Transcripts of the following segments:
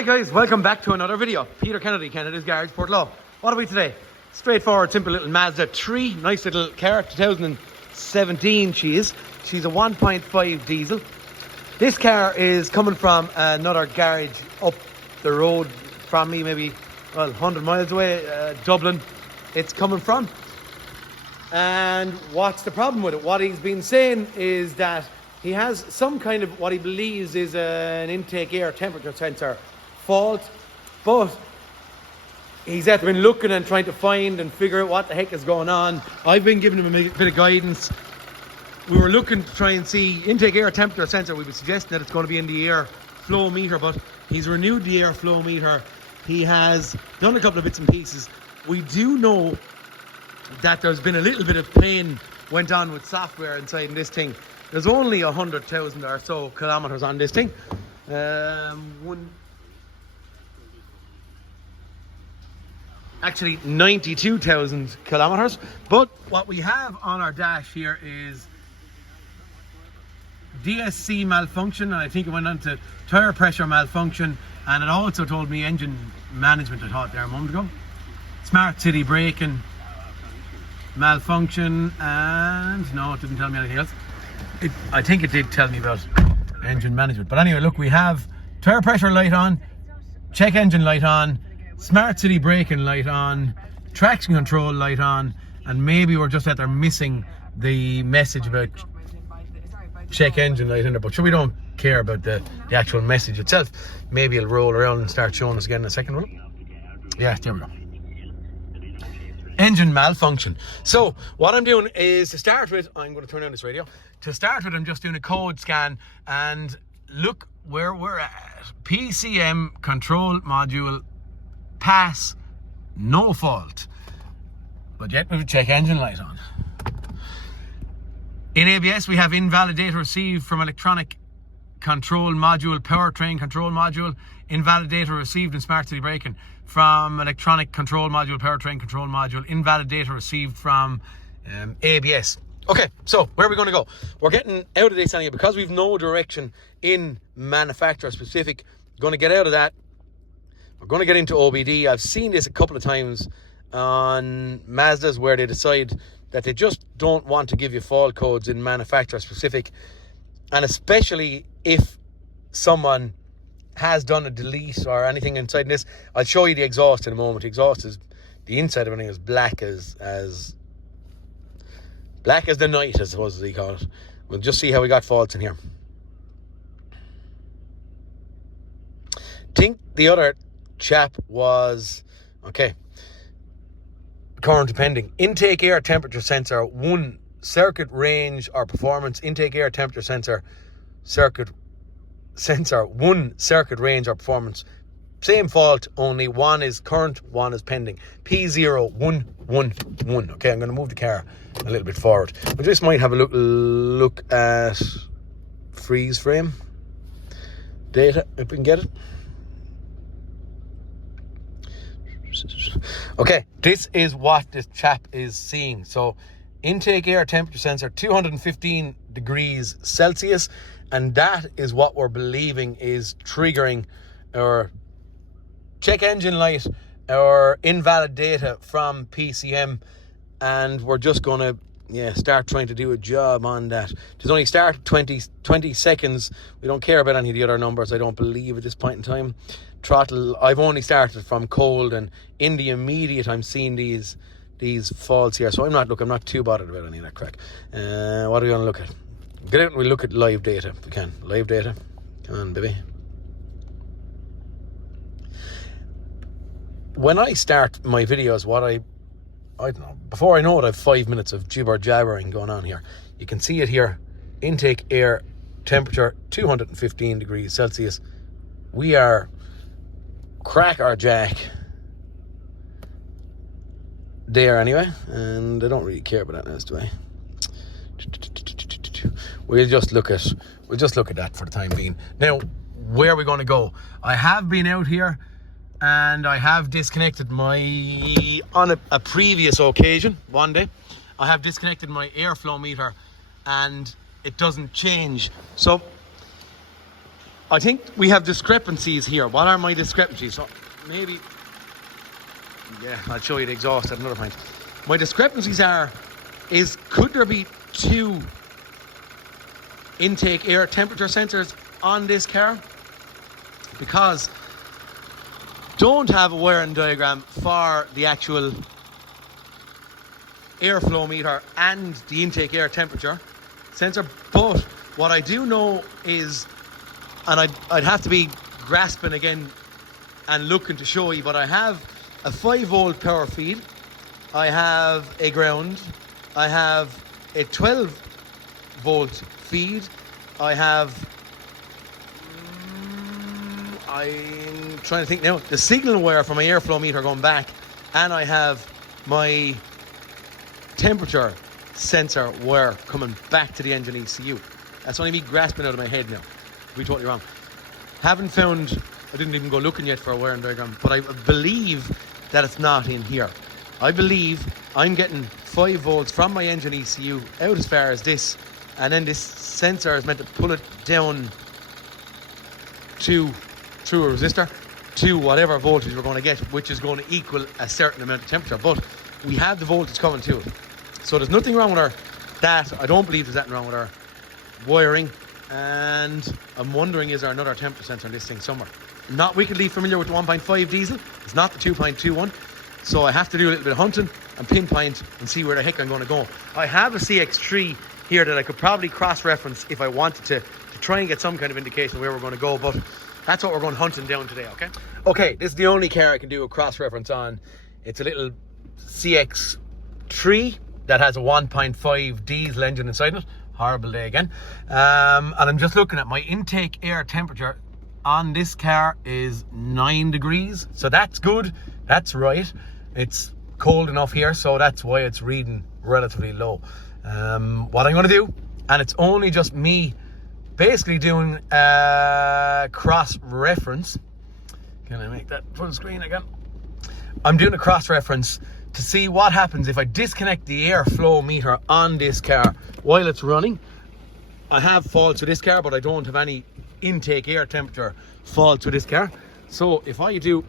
Hi guys, welcome back to another video. Peter Kennedy, Kennedy's Garage, Portlaw. What are we today? Straightforward, simple little Mazda 3. Nice little car, 2017 she is. She's a 1.5 diesel. This car is coming from another garage up the road from me, maybe 100 miles away, Dublin it's coming from. And what's the problem with it? What he's been saying is that he has some kind of what he believes is an intake air temperature sensor fault, but he's been looking and trying to find and figure out what the heck is going on. I've been giving him a bit of guidance. We were looking to try and see intake air temperature sensor. We were suggesting that it's going to be in the air flow meter, but he's renewed the air flow meter. He has done a couple of bits and pieces. We do know that there's been a little bit of playing went on with software inside this thing. There's only 100,000 or so kilometers on this thing. Actually 92,000 kilometers. But what we have on our dash here is DSC malfunction, and I think it went on to tire pressure malfunction, and it also told me engine management, I thought there a moment ago. Smart city braking malfunction, and no, it didn't tell me anything else. I think it did tell me about engine management. But anyway, look, we have tire pressure light on, check engine light on, smart city braking light on, traction control light on, and maybe we're just out there missing the message about check engine light in there. But sure, we don't care about the actual message itself. Maybe it'll roll around and start showing us again in a second. Will it? Yeah, there we go. Engine malfunction. So what I'm doing is, to start with, I'm going to turn on this radio. To start with, I'm just doing a code scan and look where we're at. PCM control module pass, no fault, but yet we have check engine light on. In ABS we have invalid data received from electronic control module, powertrain control module. Invalid data received in smart city braking from electronic control module, powertrain control module. Invalid data received from ABS. Okay, so where are we going to go? We're getting out of this anyway because we've no direction in manufacturer specific. Going to get out of that. We're going to get into OBD. I've seen this a couple of times on Mazdas where they decide that they just don't want to give you fault codes in manufacturer specific, and especially if someone has done a delete or anything inside this. I'll show you the exhaust in a moment. The exhaust is, the inside of everything is black as the night, I suppose as they call it. We'll just see how we got faults in here. Think the other chap was okay. Current pending. Intake air temperature sensor 1 circuit range or performance. Intake air temperature sensor sensor 1 circuit range or performance. Same fault, only one is current, one is pending. P0111. Okay, I'm going to move the car a little bit forward. We just might have a look at freeze frame data if we can get it. Okay, this is what this chap is seeing. So intake air temperature sensor 215 degrees Celsius, and that is what we're believing is triggering our check engine light or invalid data from PCM, and we're just going to start trying to do a job on that. It's only started 20 seconds. We don't care about any of the other numbers, I don't believe, at this point in time. Throttle, I've only started from cold, and in the immediate I'm seeing these faults here, so I'm not too bothered about any of that crack. What are we going to look at? Get out and we'll look at live data if we can. Live data, come on baby. When I start my videos, I don't know, before I know it, I have 5 minutes of jibber jabbering going on here. You can see it here. Intake air temperature 215 degrees Celsius. We are crack our jack there anyway, and I don't really care about that now, do I? We'll just look at that for the time being. Now, where are we going to go? I have been out here and I have disconnected on a previous occasion, one day, I have disconnected my airflow meter and it doesn't change. So I think we have discrepancies here. What are my discrepancies? So maybe, yeah, I'll show you the exhaust at another point. My discrepancies could there be two intake air temperature sensors on this car? Because don't have a wiring diagram for the actual airflow meter and the intake air temperature sensor, but what I do know is, and I'd have to be grasping again and looking to show you, but I have a 5-volt power feed, I have a ground, I have a 12-volt feed, I have, I'm trying to think now, the signal wire for my airflow meter going back, and I have my temperature sensor wire coming back to the engine ECU. That's only me grasping out of my head now. To be totally wrong. Haven't found, I didn't even go looking yet for a wiring diagram, but I believe that it's not in here. I believe I'm getting 5 volts from my engine ECU out as far as this, and then this sensor is meant to pull it down through a resistor to whatever voltage we're going to get, which is going to equal a certain amount of temperature. But we have the voltage coming to it. So there's nothing wrong with I don't believe there's anything wrong with our wiring. And I'm wondering, is there another temperature sensor on this thing somewhere? Not wickedly familiar with the 1.5 diesel. It's not the 2.21. So I have to do a little bit of hunting and pinpoint and see where the heck I'm going to go. I have a CX-3 here that I could probably cross-reference if I wanted to try and get some kind of indication of where we're going to go. But that's what we're going hunting down today, okay? Okay, this is the only car I can do a cross-reference on. It's a little CX-3 that has a 1.5 diesel engine inside it. Horrible day again. And I'm just looking at my intake air temperature on this car is 9 degrees. So that's good. That's right. It's cold enough here, so that's why it's reading relatively low. What I'm going to do, and it's only just me basically doing a cross-reference. Can I make that full screen again? I'm doing a cross-reference to see what happens if I disconnect the airflow meter on this car while it's running. I have faults with this car, but I don't have any intake air temperature faults with this car. So if I do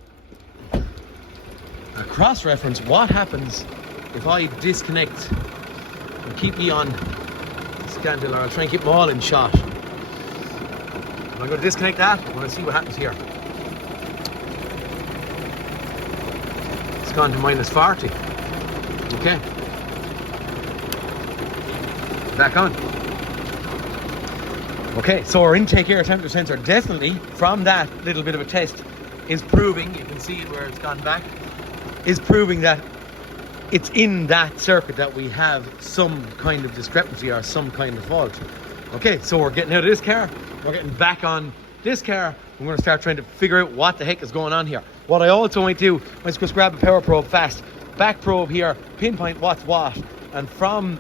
a cross-reference, what happens if I disconnect and keep me on Scandal, or I'll try and keep them all in shot. I'm going to disconnect that. I'm going to see what happens here. It's gone to minus 40. Okay. Back on. Okay, so our intake air temperature sensor definitely, from that little bit of a test, is proving, you can see it where it's gone back, is proving that it's in that circuit that we have some kind of discrepancy or some kind of fault. Okay, so we're getting out of this car, we're getting back on this car, we're going to start trying to figure out what the heck is going on here. What I also might do, let's just grab a power probe fast, back probe here, pinpoint what's what, and from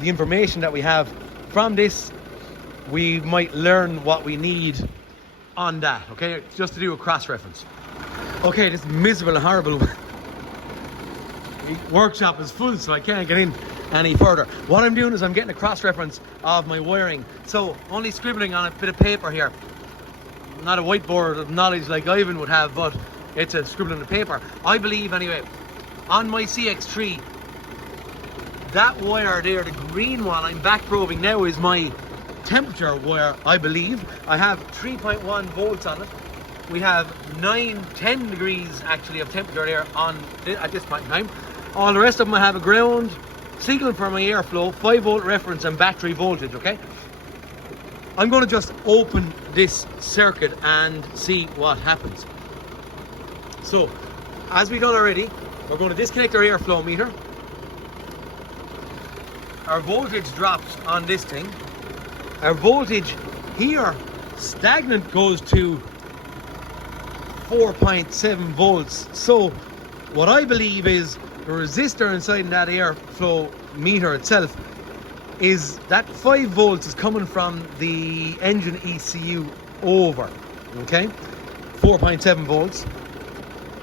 the information that we have from this, we might learn what we need on that, okay? Just to do a cross-reference. Okay, this miserable, horrible workshop is full, so I can't get in any further. What I'm doing is I'm getting a cross-reference of my wiring. So, only scribbling on a bit of paper here. Not a whiteboard of knowledge like Ivan would have, but it's a scribbling of paper. I believe, anyway, on my CX-3, that wire there, the green one, I'm back probing now, is my temperature wire, I believe. I have 3.1 volts on it. We have 10 degrees actually of temperature there on at this point in time. All the rest of them I have a ground, signal for my airflow, 5 volt reference and battery voltage, okay? I'm going to just open this circuit and see what happens. So, as we've done already, we're going to disconnect our airflow meter. Our voltage drops on this thing. Our voltage here, stagnant, goes to 4.7 volts. So what I believe is the resistor inside that airflow meter itself is that 5 volts is coming from the engine ECU over, okay, 4.7 volts,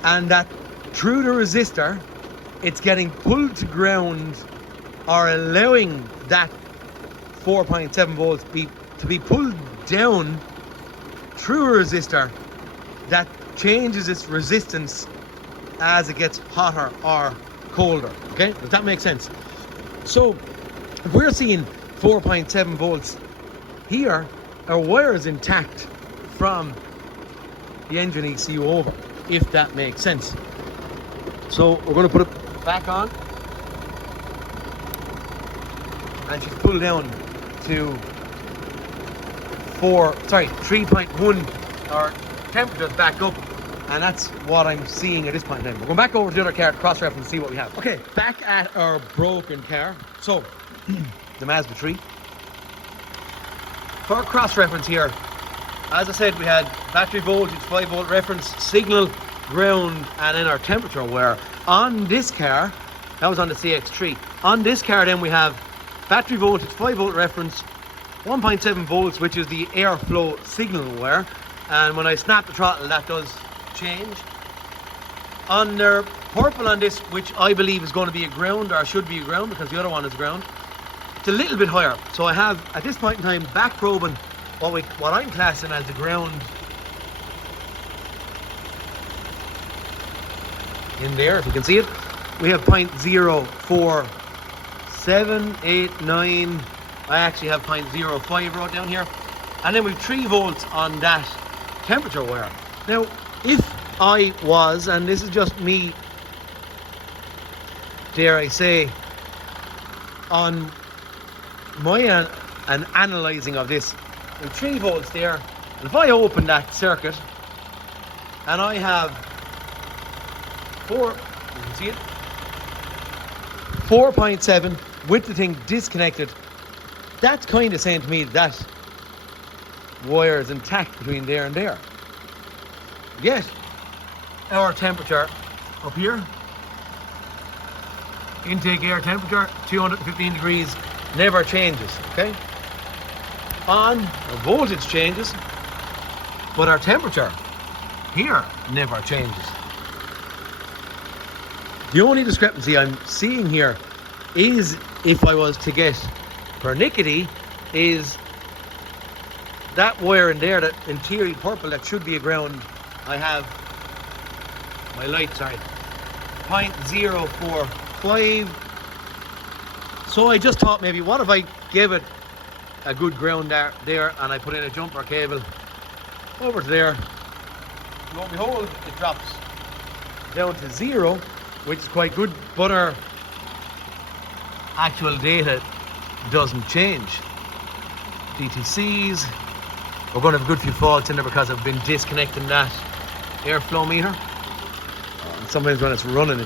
and that through the resistor it's getting pulled to ground, or allowing that 4.7 volts to be pulled down through a resistor that changes its resistance as it gets hotter or colder. Okay, does that make sense? So if we're seeing 4.7 volts here, our wire is intact from the engine ECU over, if that makes sense. So we're going to put it back on, and she's pulled down to 3.1. Our temperature's back up, and that's what I'm seeing at this point in time. We're going back over to the other car to cross-reference and see what we have. Okay, back at our broken car. So, the Mazda 3. For cross-reference here, as I said, we had battery voltage, 5 volt reference, signal, ground, and then our temperature wire. On this car, that was on the CX3. On this car then we have battery voltage, 5 volt reference, 1.7 volts, which is the airflow signal wire. And when I snap the throttle, that does change. Under purple on this, which I believe is going to be a ground, or should be a ground because the other one is ground, it's a little bit higher. So I have, at this point in time, back probing what I'm classing as the ground in there, if you can see it. We have 0.04789. I actually have 0.05 wrote down here. And then we've 3 volts on that temperature wire. Now, if I was, and this is just me, dare I say, on my an analysing of this, with 3 volts there, and if I open that circuit, and I have 4.7 with the thing disconnected, that's kind of saying to me that wire is intact between there and there. Yet, our temperature up here, intake air temperature, 215 degrees, never changes, okay? On, our voltage changes, but our temperature here never changes. The only discrepancy I'm seeing here is, if I was to get pernickety, is that wire in there, that interior purple, that should be a ground. I have my light, sorry, 0.045. So I just thought, maybe what if I give it a good ground there and I put in a jumper cable over to there. Lo and behold, it drops down to 0, which is quite good, but our actual data doesn't change. DTCs, we're going to have a good few faults in there because I've been disconnecting that airflow meter. And sometimes when it's running,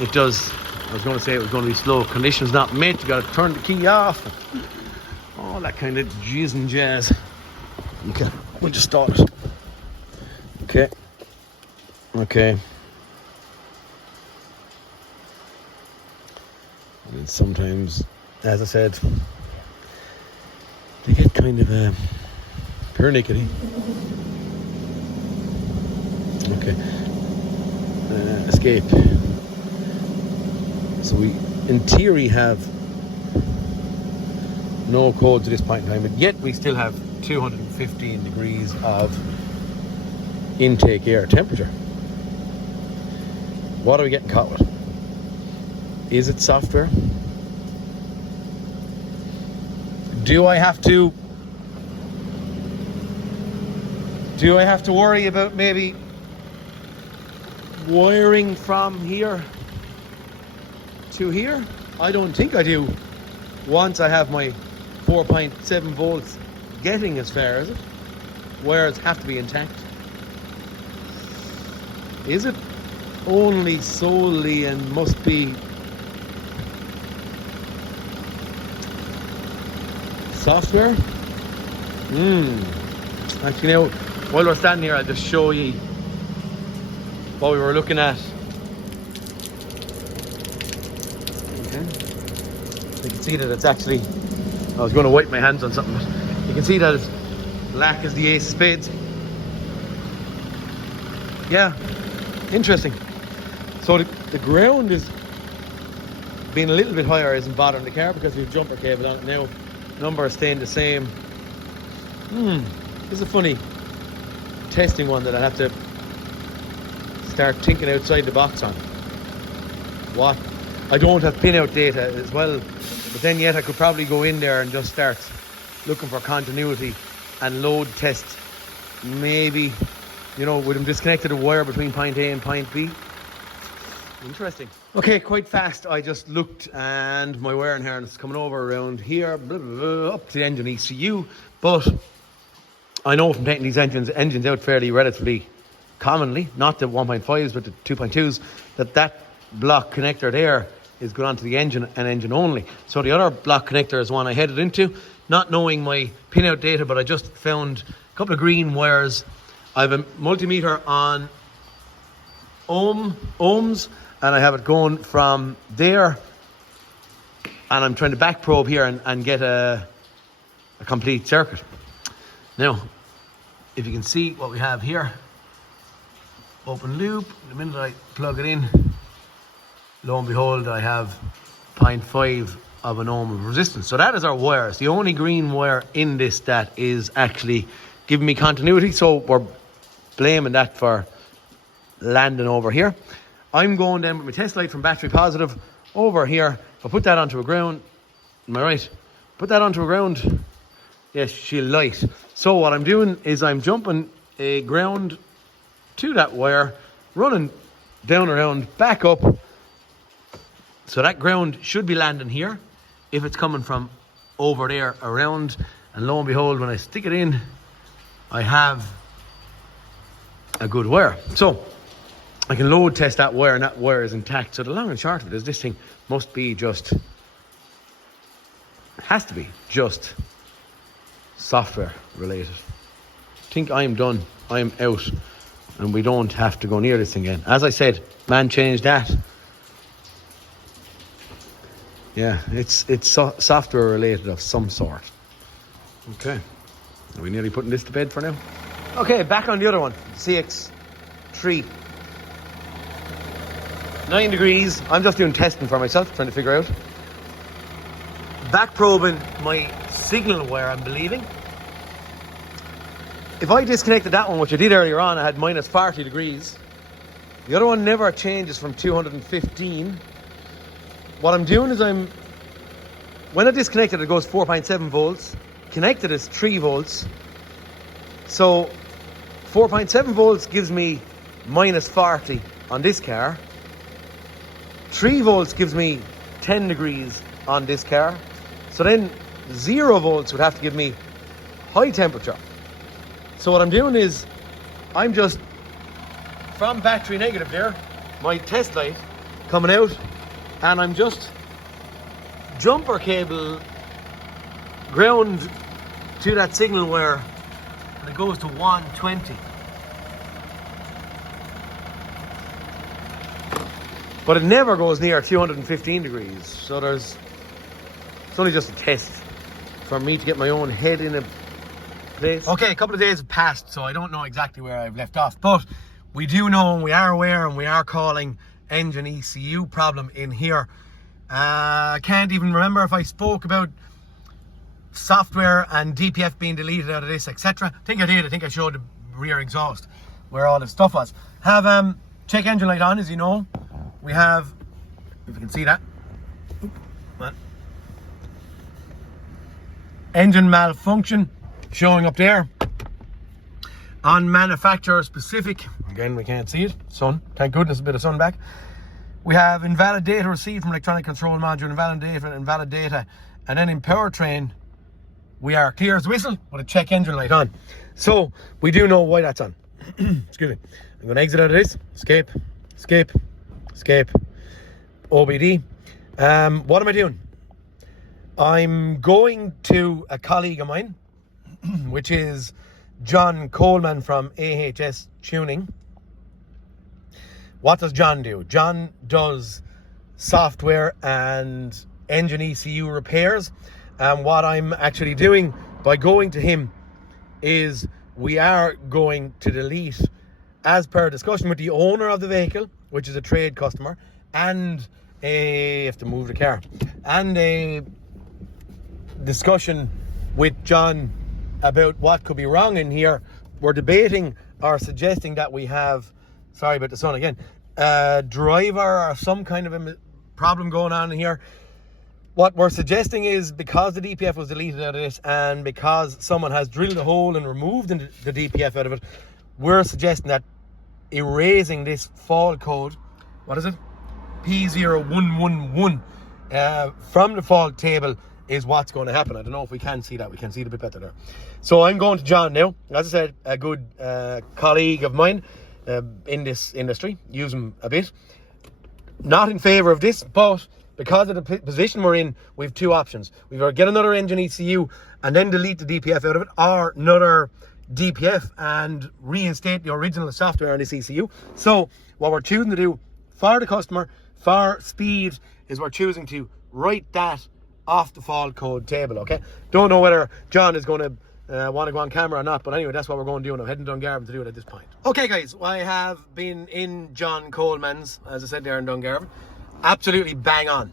it does. I was going to say it was going to be slow. Conditions not met. You got to turn the key off. All that kind of jizz and jazz. Okay, we'll just start it. Okay. And sometimes, as I said, they get kind of pernickety. Okay. Escape. So we, in theory, have no code to this point in time, but yet we still have 215 degrees of intake air temperature. What are we getting caught with? Is it software? Do I have to worry about maybe wiring from here to here? I don't think I do. Once I have my 4.7 volts getting as far as it, wires have to be intact. Is it only solely and must be software? Actually, now, while we're standing here, I'll just show you what we were looking at. Okay. You can see that it's actually, I was going to wipe my hands on something, but you can see that it's black as the ace of spades. Yeah, interesting. So the ground is being a little bit higher, isn't bothering the car because we have jumper cable on it now. Number is staying the same. This is a funny testing one that I have to start thinking outside the box on. What? I don't have pin-out data as well, but then yet I could probably go in there and just start looking for continuity and load test. Maybe, you know, with them disconnected a wire between point A and point B. Interesting. Okay, quite fast. I just looked and my wiring harness is coming over around here, blah, blah, blah, up to the engine ECU. But I know from taking these engines out fairly relatively commonly, not the 1.5s but the 2.2s, that block connector there is going onto the engine and engine only. So the other block connector is one I headed into, not knowing my pin-out data, but I just found a couple of green wires. I have a multimeter on ohms, and I have it going from there, and I'm trying to back probe here and get a complete circuit. Now, if you can see what we have here, open loop. The minute I plug it in, lo and behold, I have 0.5 of an ohm of resistance. So that is our wire. It's the only green wire in this that is actually giving me continuity. So we're blaming that for landing over here. I'm going then with my test light from battery positive over here. If I put that onto a ground, am I right? Put that onto a ground. Yes, she'll light. So what I'm doing is I'm jumping a ground to that wire, running down around, back up. So that ground should be landing here if it's coming from over there around. And lo and behold, when I stick it in, I have a good wire. So I can load test that wire, and that wire is intact. So the long and short of it is this thing must be just, has to be just software related. I think I am done. I am out. And we don't have to go near this thing again. As I said, man changed that. Yeah, it's software related of some sort. Okay. Are we nearly putting this to bed for now? Okay, back on the other one. CX3. 9 degrees. I'm just doing testing for myself, trying to figure out. Back probing my signal wire, I'm believing. If I disconnected that one, which I did earlier on, I had minus 40 degrees. The other one never changes from 215. What I'm doing is when I disconnect it, it goes 4.7 volts. Connected is 3 volts. So 4.7 volts gives me minus 40 on this car. 3 volts gives me 10 degrees on this car. So then 0 volts would have to give me high temperature. So what I'm doing is I'm just from battery negative there, my test light coming out, and I'm just jumper cable ground to that signal wire, and it goes to 120. But it never goes near 215 degrees. So it's only just a test for me to get my own head in a place. Okay, a couple of days have passed, so I don't know exactly where I've left off, but we do know, and we are aware, and we are calling engine ECU problem in here. I can't even remember if I spoke about software and DPF being deleted out of this, etc. I think I did. I think I showed the rear exhaust where all the stuff was. Have check engine light on, as you know. We have, if you can see that, engine malfunction showing up there. On manufacturer specific, again we can't see it, sun, thank goodness a bit of sun back. We have invalid data received from electronic control module, invalid data, and then in powertrain we are clear as a whistle with a check engine light on. So we do know why that's on. Excuse me. I'm going to exit out of this, escape, OBD. What am I doing? I'm going to a colleague of mine, which is John Coleman from AHS Tuning. What does John do? John does software and engine ECU repairs. And what I'm actually doing by going to him is we are going to delete, as per discussion with the owner of the vehicle, which is a trade customer, and a, have to move the car, and a discussion with John about what could be wrong in here. We're debating or suggesting that we have, sorry about the sun again, a driver or some kind of a problem going on in here. What we're suggesting is, because the DPF was deleted out of this and because someone has drilled a hole and removed the DPF out of it, we're suggesting that erasing this fault code, what is it? P0111 from the fault table is what's going to happen. I don't know if we can see that. We can see it a bit better there. So I'm going to John now. As I said, a good colleague of mine in this industry. Use him a bit. Not in favour of this, but because of the position we're in, we have two options. We either get another engine ECU and then delete the DPF out of it, or another DPF and reinstate the original software on this ECU. So what we're choosing to do for the customer, for speed, is we're choosing to write that off the fault code table, okay? Don't know whether John is going to want to go on camera or not, but anyway, that's what we're going to do, and I'm heading to Dungarvan to do it at this point. Okay guys, I have been in John Coleman's, as I said there in Dungarvan. Absolutely bang on.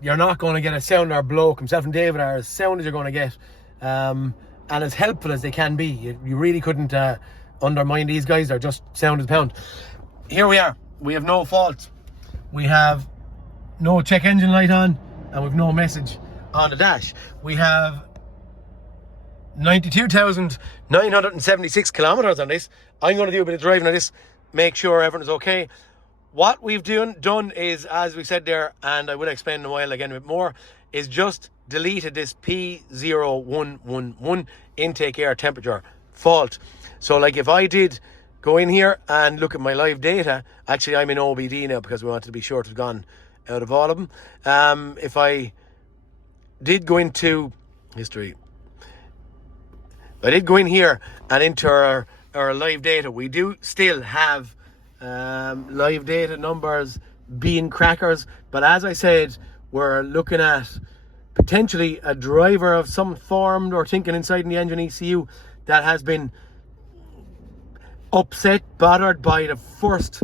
You're not going to get a sound or bloke. Himself and David are as sound as you're going to get, and as helpful as they can be. You really couldn't undermine these guys. They're just sound as a pound. Here we are. We have no faults. We have no check engine light on, and we've no message on the dash. We have 92,976 kilometers on this. I'm going to do a bit of driving on this, make sure everything's okay. What we've done is, as we said there, and I will explain in a while again a bit more, is just deleted this P0111 intake air temperature fault. So like if I did go in here and look at my live data, actually I'm in OBD now because we wanted to be sure it had gone out of all of them. If I did go into history, I did go in here and enter our live data, we do still have live data numbers being crackers, but as I said, we're looking at potentially a driver of some form or thinking inside in the engine ECU that has been upset, bothered by the first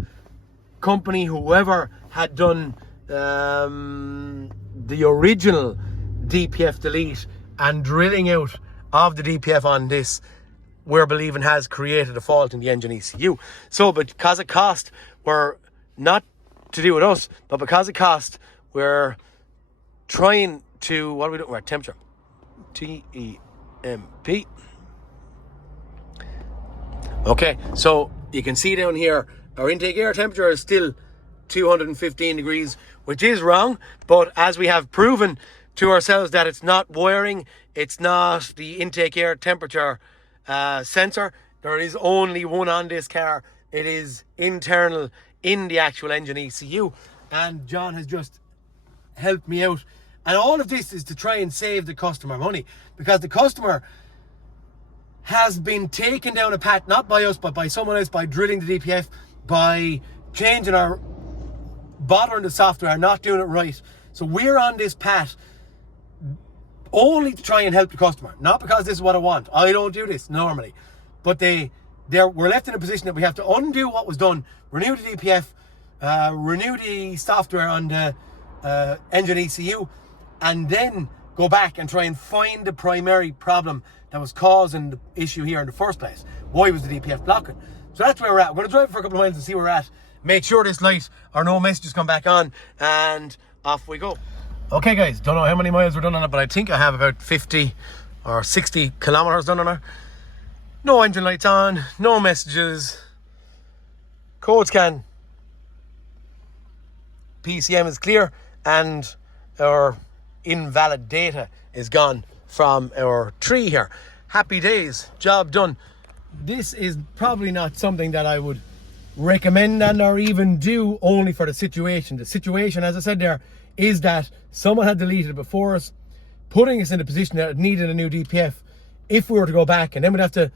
company, whoever had done the original DPF delete, and drilling out of the DPF on this, we're believing has created a fault in the engine ECU. So because of cost, we're not to do with us, but because of cost, we're trying to, what are we doing? We're at temperature. TEMP. Okay, so you can see down here, our intake air temperature is still 215 degrees, which is wrong, but as we have proven to ourselves that it's not wiring, it's not the intake air temperature sensor. There is only one on this car. It is internal in the actual engine ECU, and John has just helped me out, and all of this is to try and save the customer money, because the customer has been taken down a path, not by us but by someone else, by drilling the DPF, by changing our, bothering the software, not doing it right. So we're on this path only to try and help the customer, not because this is what I want. I don't do this normally, but we're left in a position that we have to undo what was done, renew the DPF, renew the software on the engine ECU, and then go back and try and find the primary problem that was causing the issue here in the first place. Why was the DPF blocking? So that's where we're at. We're going to drive for a couple of miles and see where we're at, make sure this light or no messages come back on, and off we go. Okay guys, don't know how many miles we're done on it, but I think I have about 50 or 60 kilometers done on it. No engine lights on, no messages, code scan, PCM is clear, and our invalid data is gone from our tree here. Happy days, job done. This is probably not something that I would recommend and or even do only for the situation. The situation, as I said there, is that someone had deleted it before us, putting us in a position that it needed a new DPF. If we were to go back, and then we'd have to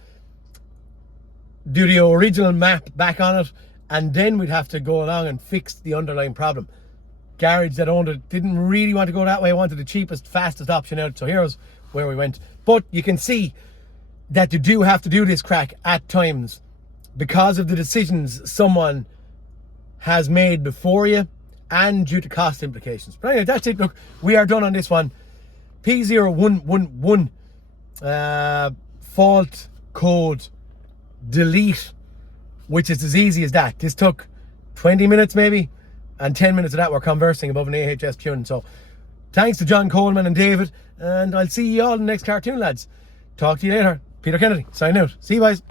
do the original map back on it, and then we'd have to go along and fix the underlying problem. Garage that owned it didn't really want to go that way, wanted the cheapest, fastest option out, so here's where we went. But you can see that you do have to do this crack at times because of the decisions someone has made before you, and due to cost implications. But anyway, that's it. Look, we are done on this one. P0111 fault code delete, which is as easy as that. This took 20 minutes maybe, and 10 minutes of that we're conversing above an AHS tune. So thanks to John Coleman and David, and I'll see you all in the next cartoon, lads. Talk to you later. Peter Kennedy, signing out. See you guys.